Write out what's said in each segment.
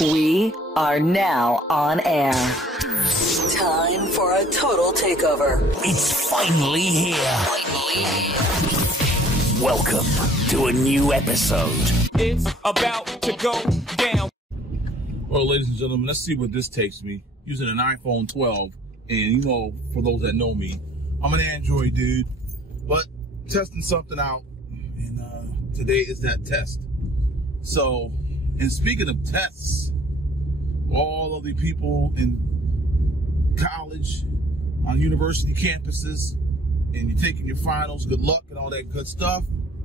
We are now on air. Time for a total takeover. It's finally here. Welcome to a new episode. It's about to go down. Well, ladies and gentlemen, let's see what this takes me. Using an iPhone 12, and you know, for those that know me, I'm an Android dude, but testing something out, and today is that test. So, and speaking of tests, all of the people in college, on university campuses, and you're taking your finals, good luck and all that good stuff.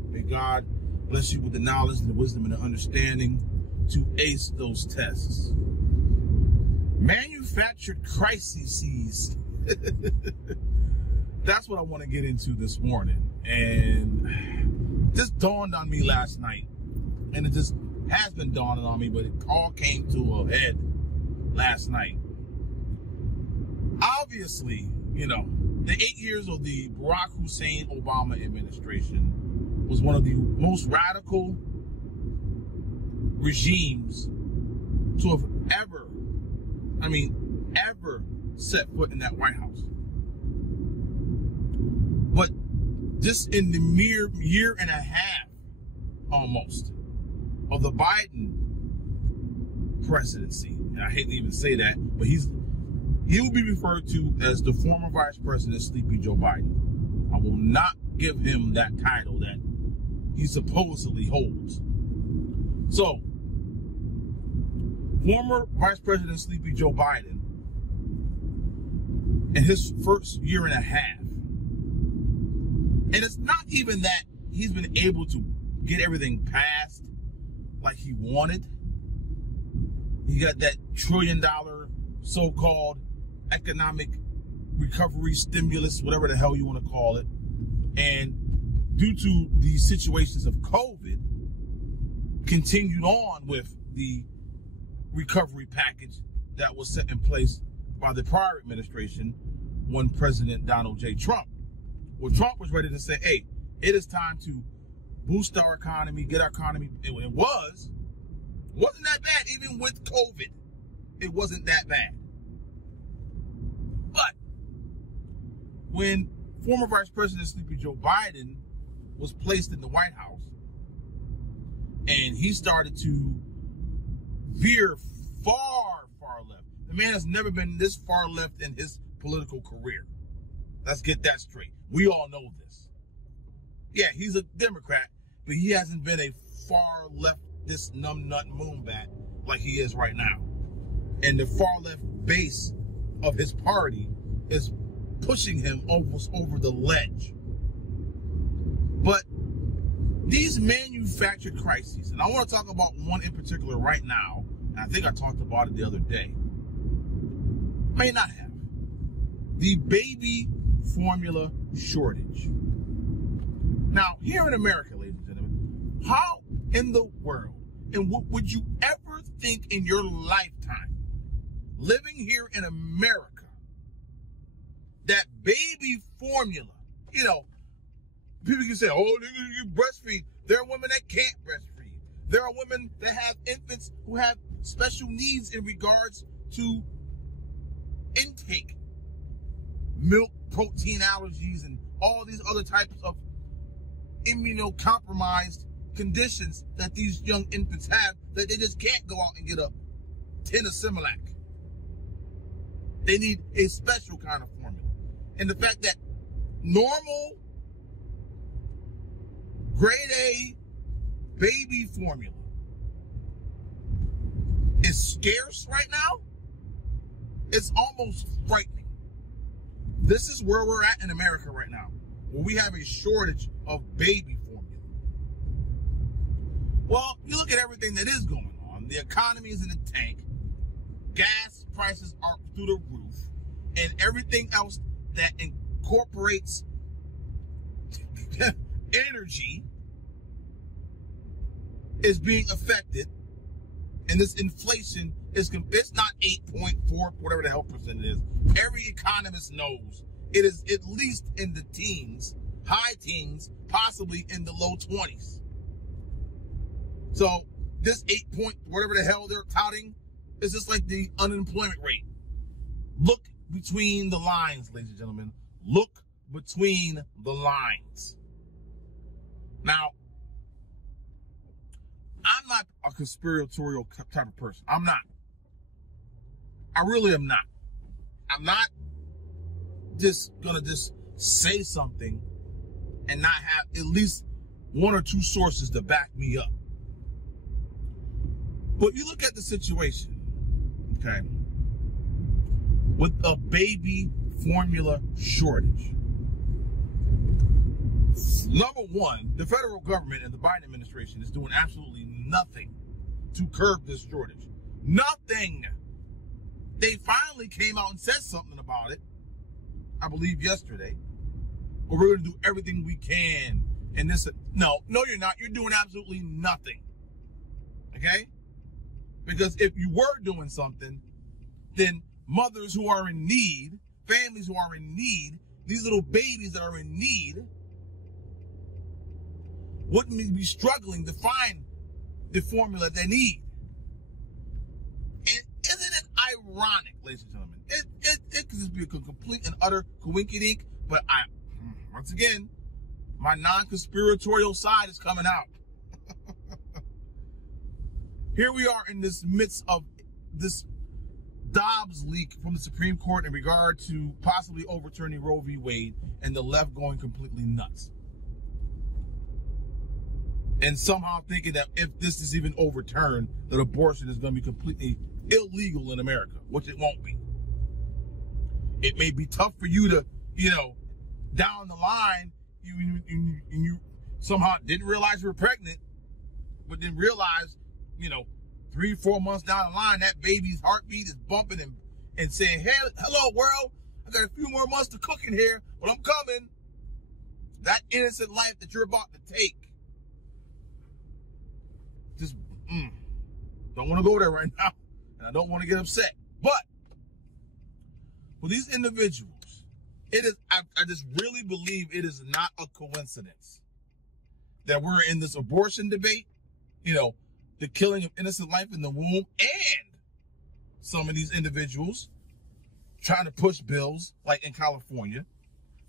May God bless you with the knowledge and the wisdom and the understanding to ace those tests. Manufactured crises. That's what I want to get into this morning. And this dawned on me last night. And it just has been dawning on me, but it all came to a head last night. Obviously, you know, the 8 years of the Barack Hussein Obama administration was one of the most radical regimes to have ever set foot in that White House. But just in the mere year and a half, almost, of the Biden presidency, and I hate to even say that, but he will be referred to as the former Vice President, Sleepy Joe Biden. I will not give him that title that he supposedly holds. So, former Vice President Sleepy Joe Biden, in his first year and a half, and it's not even that he's been able to get everything passed like he wanted. He got that $1 trillion so-called economic recovery stimulus, whatever the hell you want to call it. And due to the situations of COVID, continued on with the recovery package that was set in place by the prior administration when President Donald J. Trump. Well, Trump was ready to say, hey, it is time to boost our economy, get our economy. It wasn't that bad, even with COVID. It wasn't that bad. But when former Vice President Sleepy Joe Biden was placed in the White House, and he started to veer far, far left. The man has never been this far left in his political career. Let's get that straight. We all know this. Yeah, he's a Democrat, but he hasn't been a far left, this numbnut moonbat like he is right now. And the far left base of his party is pushing him almost over the ledge. But these manufactured crises, and I want to talk about one in particular right now, and I think I talked about it the other day, may not have. The baby formula shortage. Now, here in America, ladies and gentlemen, how in the world, and what would you ever think in your lifetime, living here in America, that baby formula, you know, people can say, oh, you breastfeed. There are women that can't breastfeed. There are women that have infants who have special needs in regards to intake, milk, protein allergies, and all these other types of immunocompromised conditions that these young infants have, that they just can't go out and get a tin of Similac. They need a special kind of formula. And the fact that normal grade A baby formula is scarce right now, it's almost frightening. This is where we're at in America right now, where we have a shortage of baby formula. Well, you look at everything that is going on. The economy is in the tank. Gas prices are through the roof. And everything else that incorporates energy is being affected. And this inflation is, it's not 8.4, whatever the hell percent it is. Every economist knows it is at least in the teens, high teens, possibly in the low 20s. So this 8 point, whatever the hell they're touting, is just like the unemployment rate. Look between the lines, ladies and gentlemen. Look between the lines. Now, I'm not a conspiratorial type of person. I'm not. I really am not. I'm not just gonna just say something and not have at least one or two sources to back me up. But you look at the situation, okay, with a baby formula shortage. Number one, the federal government and the Biden administration is doing absolutely nothing to curb this shortage. Nothing. They finally came out and said something about it, I believe yesterday. But we're going to do everything we can. And this, no, you're not. You're doing absolutely nothing. Okay? Because if you were doing something, then mothers who are in need, families who are in need, these little babies that are in need, wouldn't be struggling to find the formula they need. And isn't it ironic, ladies and gentlemen? It could just be a complete and utter coinkydink, but once again, my non-conspiratorial side is coming out. Here we are in this midst of this Dobbs leak from the Supreme Court in regard to possibly overturning Roe v. Wade, and the left going completely nuts. And somehow thinking that if this is even overturned, that abortion is going to be completely illegal in America, which it won't be. It may be tough for you to, down the line, you somehow didn't realize you were pregnant, but then realize, 3-4 months down the line, that baby's heartbeat is bumping and saying, hey, hello, world. I got a few more months to cook in here, but I'm coming. That innocent life that you're about to take. Just, don't want to go there right now. And I don't want to get upset. But, for these individuals, it is, I just really believe it is not a coincidence that we're in this abortion debate, the killing of innocent life in the womb, and some of these individuals trying to push bills, like in California,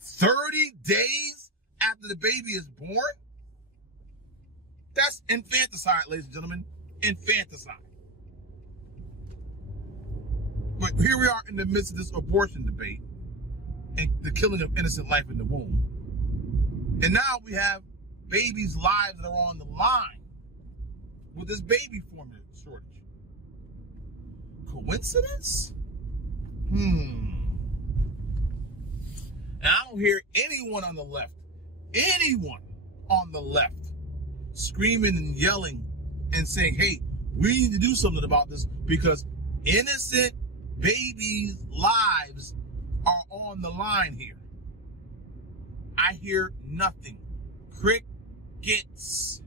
30 days after the baby is born. That's infanticide, ladies and gentlemen. Infanticide. But here we are in the midst of this abortion debate and the killing of innocent life in the womb. And now we have babies' lives that are on the line with this baby formula shortage. Coincidence? And I don't hear anyone on the left, screaming and yelling and saying, hey, we need to do something about this because innocent babies' lives are on the line here. I hear nothing. Crickets.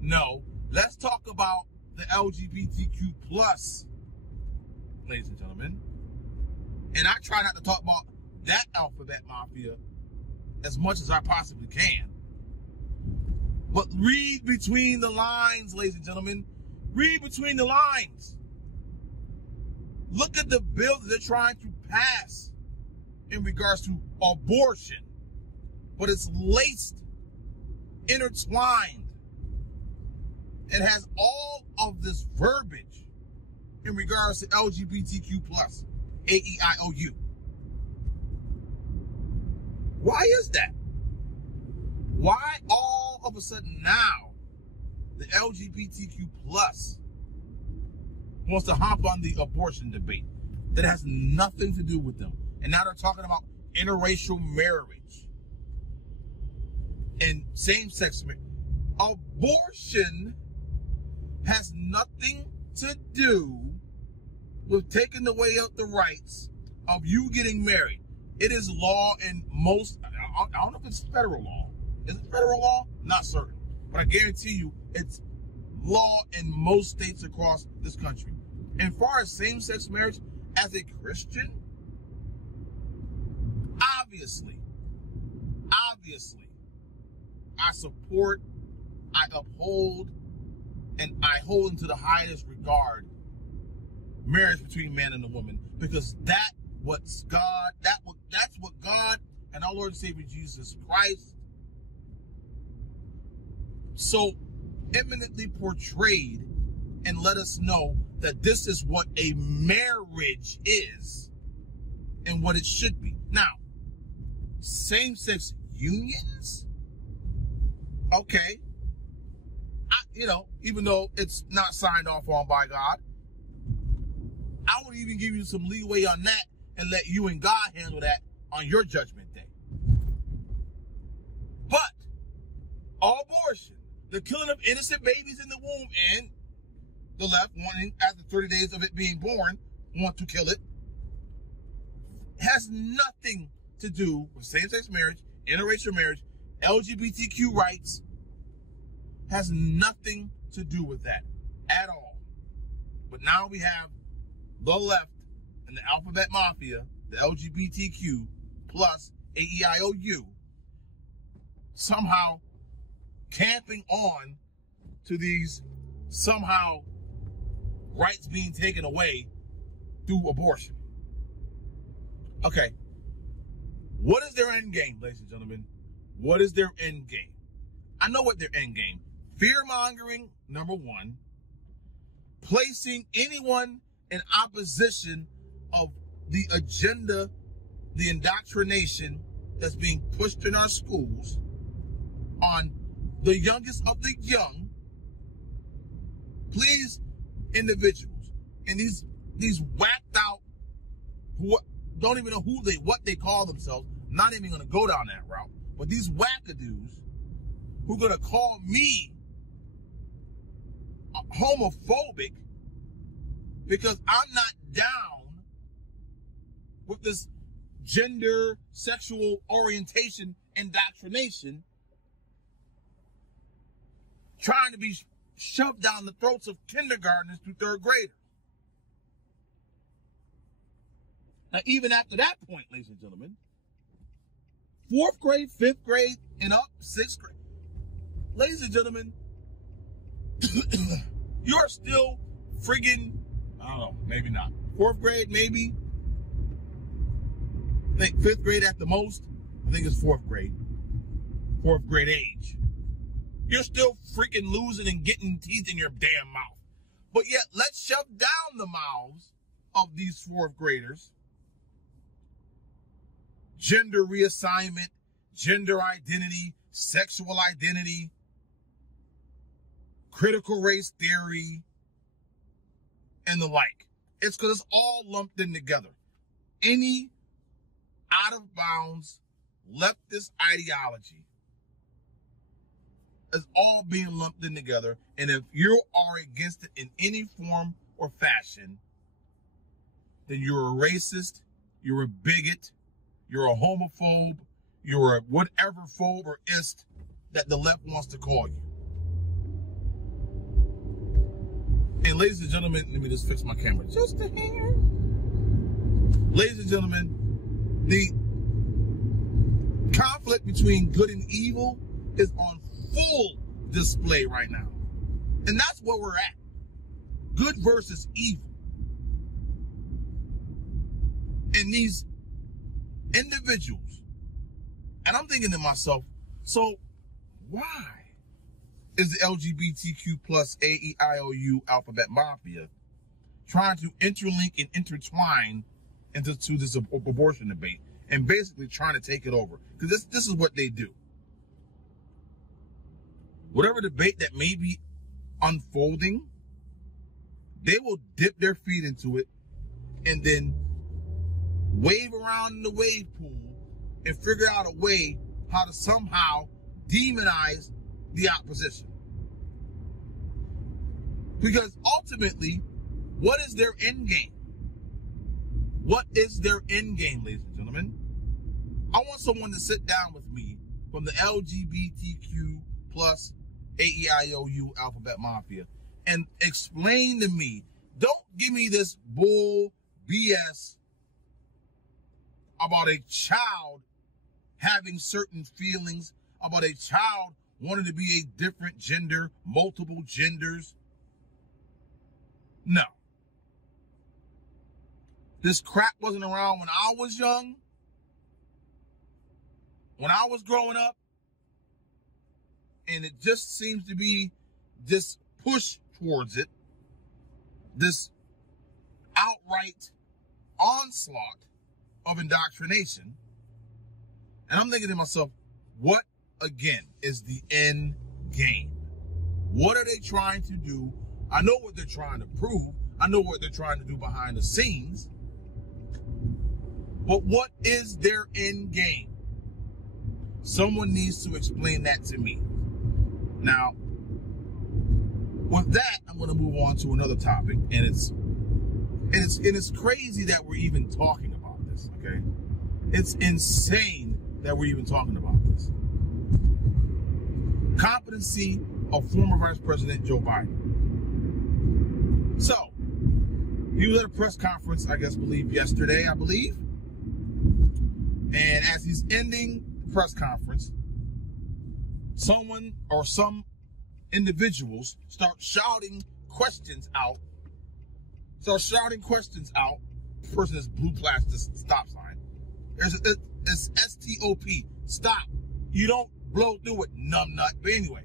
No, let's talk about the LGBTQ plus, ladies and gentlemen. And I try not to talk about that alphabet mafia as much as I possibly can. But read between the lines, ladies and gentlemen. Read between the lines. Look at the bill that they're trying to pass in regards to abortion. But it's laced, intertwined, and has all of this verbiage in regards to LGBTQ plus, AEIOU. Why is that? Why all of a sudden now the LGBTQ plus wants to hop on the abortion debate that has nothing to do with them? And now they're talking about interracial marriage and same-sex marriage. Abortion has nothing to do with taking away out the rights of you getting married. It is law in most, I don't know if it's federal law. Is it federal law? Not certain. But I guarantee you it's law in most states across this country. And as far as same-sex marriage, as a Christian, obviously, I support, I uphold, and I hold into the highest regard marriage between man and a woman, because that's what God and our Lord and Savior Jesus Christ so eminently portrayed and let us know that this is what a marriage is and what it should be. Now, same-sex unions, okay, even though it's not signed off on by God, I would even give you some leeway on that and let you and God handle that on your judgment day. But abortion, the killing of innocent babies in the womb, and the left wanting, after 30 days of it being born, want to kill it, has nothing to do with same-sex marriage, interracial marriage, LGBTQ rights, has nothing to do with that at all. But now we have the left and the alphabet mafia, the LGBTQ plus AEIOU, somehow camping on to these somehow rights being taken away through abortion. Okay. What is their end game, ladies and gentlemen? What is their end game? I know what their end game. Fear-mongering, number one. Placing anyone in opposition of the agenda, the indoctrination that's being pushed in our schools on the youngest of the young. Please, individuals, and these whacked out, who don't even know what they call themselves, not even going to go down that route, but these wackadoos who are going to call me homophobic because I'm not down with this gender, sexual orientation indoctrination trying to be shoved down the throats of kindergartners through third graders. Now, even after that point, ladies and gentlemen, 4th grade, 5th grade, and up, 6th grade, ladies and gentlemen, you're still friggin', I don't know, maybe not. 4th grade, maybe. I think 5th grade at the most. I think it's 4th grade. 4th grade age. You're still freaking losing and getting teeth in your damn mouth. But yet, let's shove down the mouths of these 4th graders. Gender reassignment, gender identity, sexual identity, critical race theory, and the like. It's because it's all lumped in together. Any out of bounds leftist ideology is all being lumped in together. And if you are against it in any form or fashion, then you're a racist, you're a bigot, you're a homophobe, you're a whatever phobe or ist that the left wants to call you. And ladies and gentlemen, let me just fix my camera just a hair. Ladies and gentlemen, the conflict between good and evil is on full display right now. And that's where we're at. Good versus evil. And these individuals, and I'm thinking to myself, so why is the LGBTQ plus AEIOU alphabet mafia trying to interlink and intertwine into this abortion debate and basically trying to take it over? Because this is what they do. Whatever debate that may be unfolding, they will dip their feet into it and then wave around in the wave pool and figure out a way how to somehow demonize the opposition. Because ultimately, what is their end game? What is their end game, ladies and gentlemen? I want someone to sit down with me from the LGBTQ plus AEIOU alphabet mafia and explain to me. Don't give me this bull BS about a child having certain feelings, about a child wanting to be a different gender, multiple genders. No. This crap wasn't around when I was young, when I was growing up, and it just seems to be this push towards it, this outright onslaught of indoctrination. And I'm thinking to myself, what again is the end game? What are they trying to do? I know what they're trying to prove. I know what they're trying to do behind the scenes. But what is their end game? Someone needs to explain that to me. Now, with that, I'm going to move on to another topic, and it's crazy that we're even talking about this, okay? It's insane that we're even talking about this. Competency of former Vice President Joe Biden. So, he was at a press conference, yesterday, I believe. And as he's ending the press conference, someone or some individuals start shouting questions out. The person is blue plastic stop sign. It's S-T-O-P. Stop. You don't blow through it, numbnut. But anyway,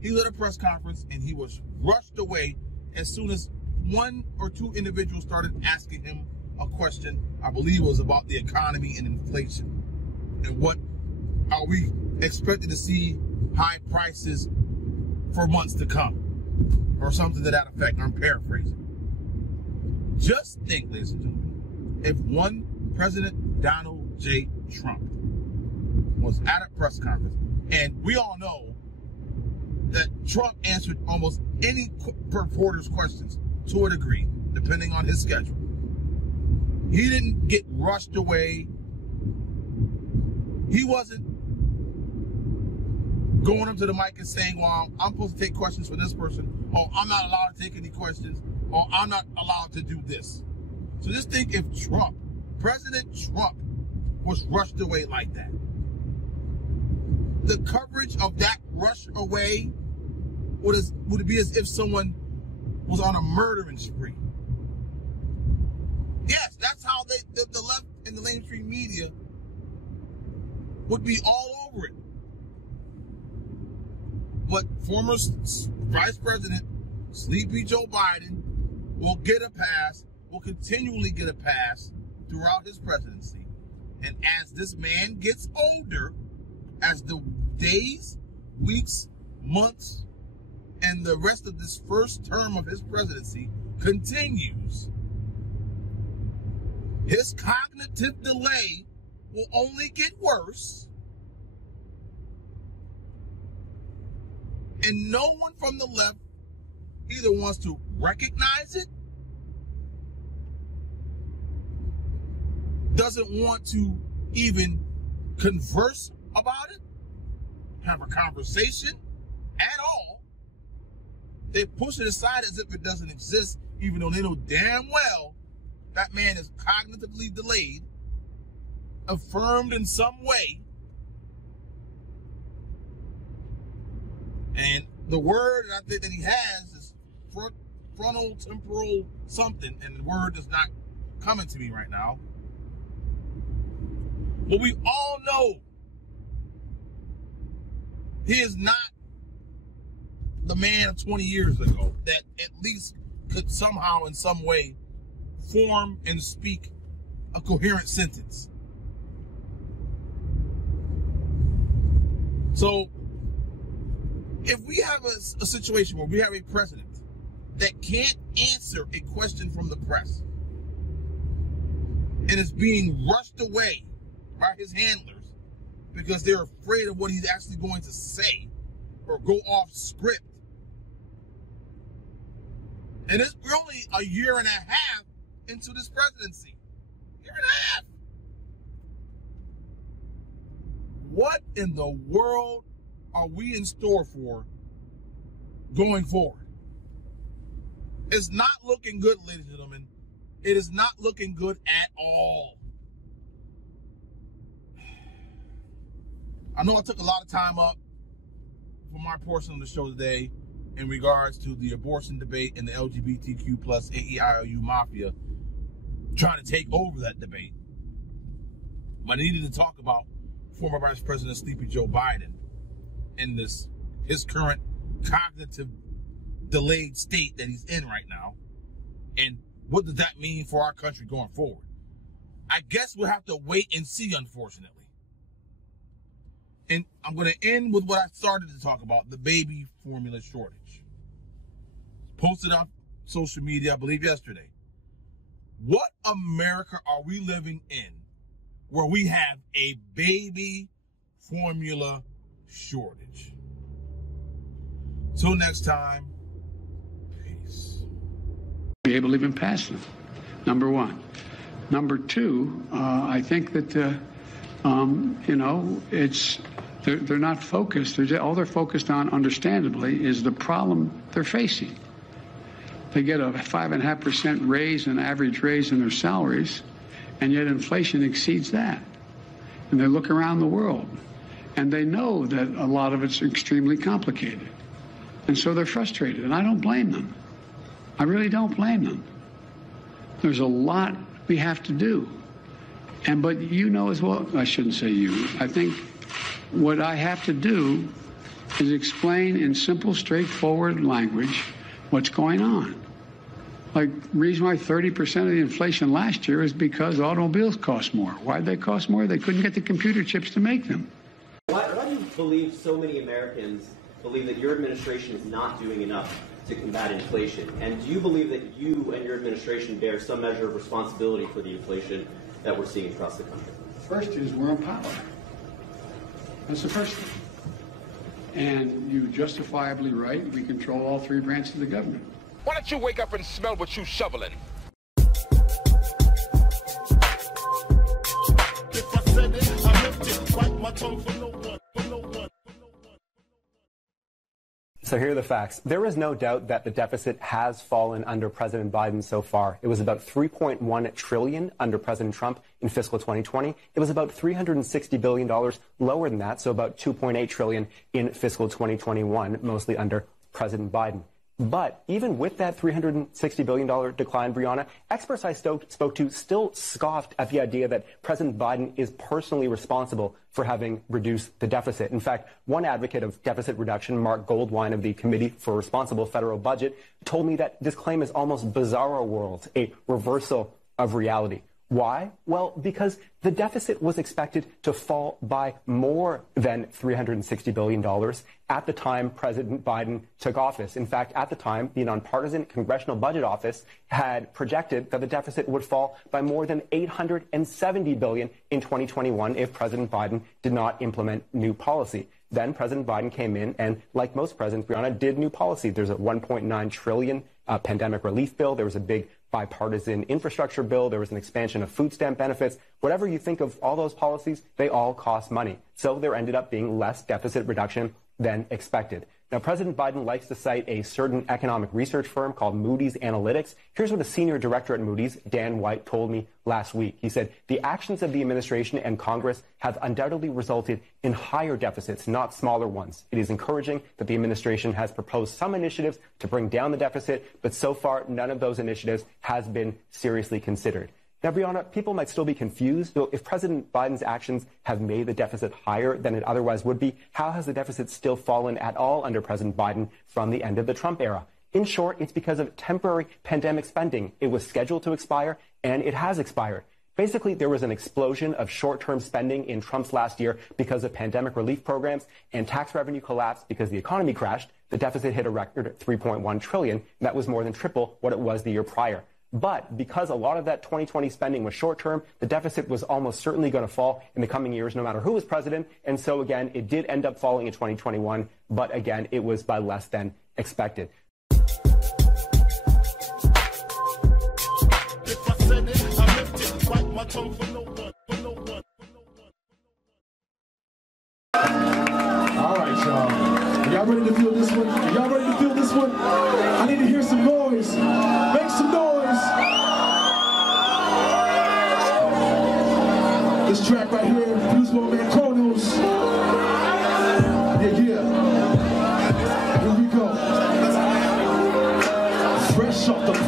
he was at a press conference and he was rushed away as soon as one or two individuals started asking him a question. I believe it was about the economy and inflation. And what are we expected to see high prices for months to come? Or something to that effect. I'm paraphrasing. Just think, ladies and gentlemen, if one President Donald J. Trump was at a press conference, and we all know that Trump answered almost any reporter's questions to a degree, depending on his schedule. He didn't get rushed away. He wasn't going up to the mic and saying, well, I'm supposed to take questions for this person, or I'm not allowed to take any questions, or I'm not allowed to do this. So just think if President Trump was rushed away like that. The coverage of that rush away would be as if someone was on a murdering spree. Yes, that's how the left and the mainstream media would be all over it. But former Vice President Sleepy Joe Biden will get a pass, will continually get a pass throughout his presidency. And as this man gets older, as the days, weeks, months, and the rest of this first term of his presidency continues, his cognitive delay will only get worse. And no one from the left either wants to recognize it, doesn't want to even converse about it, have a conversation at all. They push it aside as if it doesn't exist, even though they know damn well that man is cognitively delayed, affirmed in some way. And the word I think that he has is frontal temporal something, and the word is not coming to me right now. But we all know he is not the man of 20 years ago that at least could somehow in some way form and speak a coherent sentence. So if we have a situation where we have a president that can't answer a question from the press and is being rushed away by his handlers because they're afraid of what he's actually going to say or go off script. And we're only a year and a half into this presidency. Year and a half. What in the world are we in store for going forward? It's not looking good, ladies and gentlemen. It is not looking good at all. I know I took a lot of time up for my portion of the show today, in regards to the abortion debate and the LGBTQ plus AEIOU mafia trying to take over that debate. But I needed to talk about former Vice President Sleepy Joe Biden in his current cognitive delayed state that he's in right now. And what does that mean for our country going forward? I guess we'll have to wait and see, unfortunately. And I'm going to end with what I started to talk about, the baby formula shortage. Posted on social media, I believe yesterday. What America are we living in where we have a baby formula shortage? Till next time, peace. Be able to even pass them, number one. Number two, I think that, they're not focused. All they're focused on, understandably, is the problem they're facing. They get a 5.5% raise, an average raise in their salaries, and yet inflation exceeds that. And they look around the world, and they know that a lot of it's extremely complicated. And so they're frustrated, and I don't blame them. I really don't blame them. There's a lot we have to do. But you know as well, I shouldn't say you, I think what I have to do is explain in simple, straightforward language what's going on. Like, the reason why 30% of the inflation last year is because automobiles cost more. Why did they cost more? They couldn't get the computer chips to make them. Why do you believe so many Americans believe that your administration is not doing enough to combat inflation? And do you believe that you and your administration bear some measure of responsibility for the inflation that we're seeing across the country? First is we're in power. That's the first thing. And you justifiably right, we control all three branches of the government. Why don't you wake up and smell what you shoveling? If I said it, I meant it. Bite my tongue for no one, for no one. So here are the facts. There is no doubt that the deficit has fallen under President Biden so far. It was about $3.1 trillion under President Trump in fiscal 2020. It was about $360 billion lower than that, so about $2.8 trillion in fiscal 2021, mostly under President Biden. But even with that $360 billion decline, Brianna, experts I spoke to still scoffed at the idea that President Biden is personally responsible for having reduced the deficit. In fact, one advocate of deficit reduction, Mark Goldwein of the Committee for Responsible Federal Budget, told me that this claim is almost bizarro world, a reversal of reality. Why? Well, because the deficit was expected to fall by more than $360 billion at the time President Biden took office. In fact, at the time, the nonpartisan Congressional Budget Office had projected that the deficit would fall by more than $870 billion in 2021 if President Biden did not implement new policy. Then President Biden came in and, like most presidents, Brianna, did new policy. There's a $1.9 trillion pandemic relief bill. There was a big bipartisan infrastructure bill. There was an expansion of food stamp benefits. Whatever you think of all those policies, they all cost money. So there ended up being less deficit reduction than expected. Now, President Biden likes to cite a certain economic research firm called Moody's Analytics. Here's what a senior director at Moody's, Dan White, told me last week. He said, the actions of the administration and Congress have undoubtedly resulted in higher deficits, not smaller ones. It is encouraging that the administration has proposed some initiatives to bring down the deficit, but so far, none of those initiatives has been seriously considered. Now, Brianna, people might still be confused. So if President Biden's actions have made the deficit higher than it otherwise would be, how has the deficit still fallen at all under President Biden from the end of the Trump era? In short, it's because of temporary pandemic spending. It was scheduled to expire, and it has expired. Basically, there was an explosion of short-term spending in Trump's last year because of pandemic relief programs, and tax revenue collapsed because the economy crashed. The deficit hit a record $3.1 trillion. That was more than triple what it was the year prior. But because a lot of that 2020 spending was short-term, the deficit was almost certainly going to fall in the coming years, no matter who was president. And so, again, it did end up falling in 2021. But, again, it was by less than expected. If I said it, I meant it. Bite my tongue for no one, for no one, for no one. All right, y'all. Y'all ready to feel this one? Y'all ready to feel this one? I need to hear some noise. Make some noise. This track right here, produced by my man Kronos. Yeah. Here we go.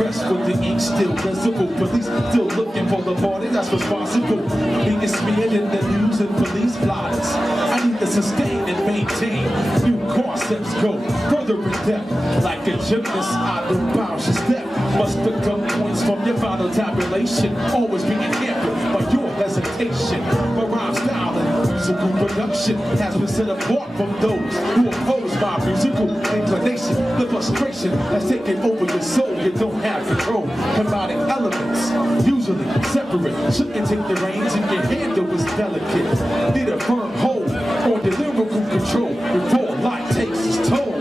dressed with the ink still visible. Police still looking for the party that's responsible. Being smeared in the news and police blotters. I need to sustain and maintain. New concepts go further in depth. Like a gymnast, I don't bounce your step. Must become points from your final tabulation. Always being hampered by your hesitation. My rhyme style and musical production has been set apart from those who oppose my musical inclination. The frustration has taken over your soul. You don't have control. Combining elements, usually separate. Shouldn't take the reins in your hand, though it's delicate. Need a firm hold on your lyrical control before life takes its toll.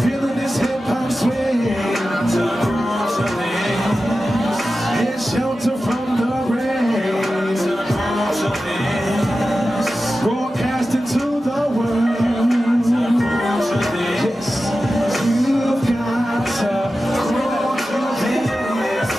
Feeling this hip-hop swing, get shelter from the rain, broadcasting to the world. Yes, you've got to grow this.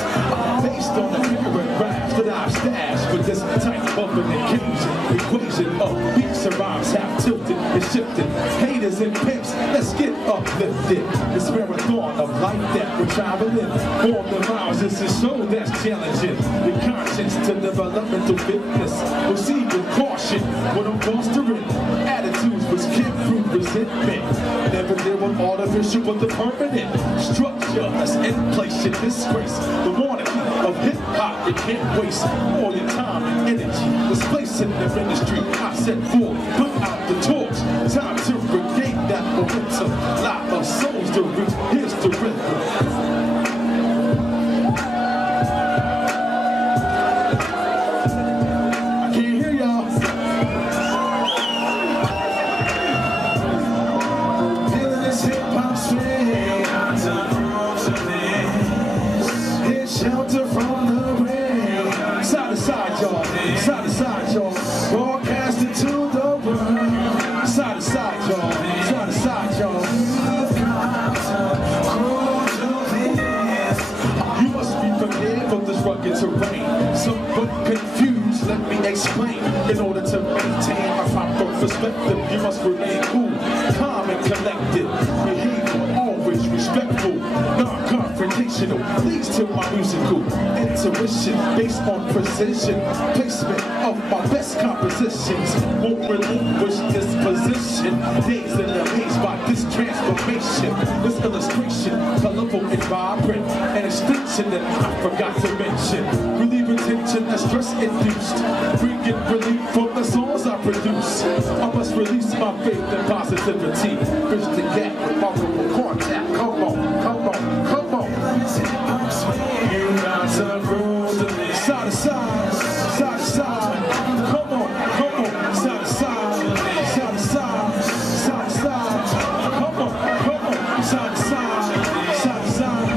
Based on the paragraphs that I've stashed with this type of an occasion, equation of beats and rhymes have tilted and shifted. Haters and pimps, let's get uplifted. This marathon of life that we're traveling. Form the miles, it's a show that's challenging. Your conscience to developmental fitness. Proceed with caution when I'm fostering. Attitudes which can prove resentment. Never deal with artificial but the permanent. Structure that's in place in disgrace. The warning of hip-hop, you can't waste all your time and energy. This place in the ministry I set forth, put out the torch. Time to regain that momentum. Lot of souls to reach, here's the rhythm. Shelter from the rain. Side to side, y'all. Side to side, y'all. Broadcasting to the world. Side to side, y'all. Side to side, y'all. You must be prepared for this rugged terrain. Somewhat confused, let me explain. In order to maintain a proper perspective, you must remain cool, calm, and collected. Behavior always respectful, non-confrontational, leads to my musical intuition based on precision. Placement of my best compositions won't relinquish this position. Days in the haze by this transformation. This illustration, colorful and vibrant, an extension that I forgot to mention. Relieving tension and stress induced, bringing relief from the songs I produce. I must release my faith and positivity. Bridge the gap with vulnerable contact. Come on, come on, come on. You got to groove to me. Side to side, side to side. Come on, come on. Side to side, side to side, side to side. Come on, come on. Side to side, side to side.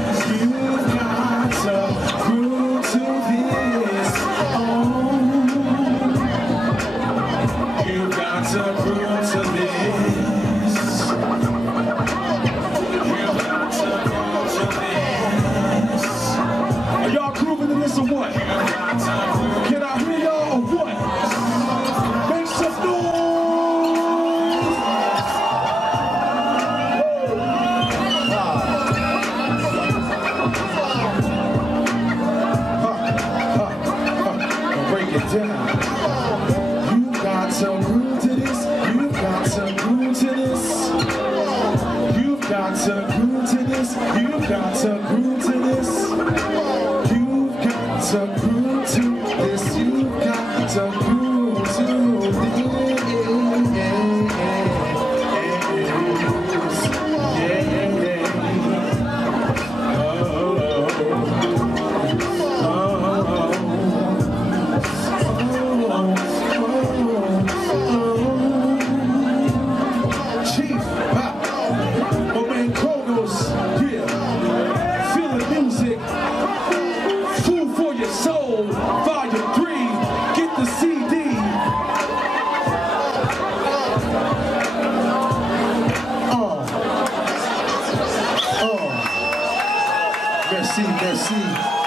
You got to groove to this. Oh, you got to groove to this. Are y'all grooving to this or what? Can I hear y'all or what? Make some noise! Break it down. You got to groove to this. You got to groove to this. You've got to groove to this. You've got to groove to this. You've got to groove to this. You've got to groove to this. Chief, my man Kronos, yeah, feeling music, food for your soul, volume 3, get the CD. Merci, merci.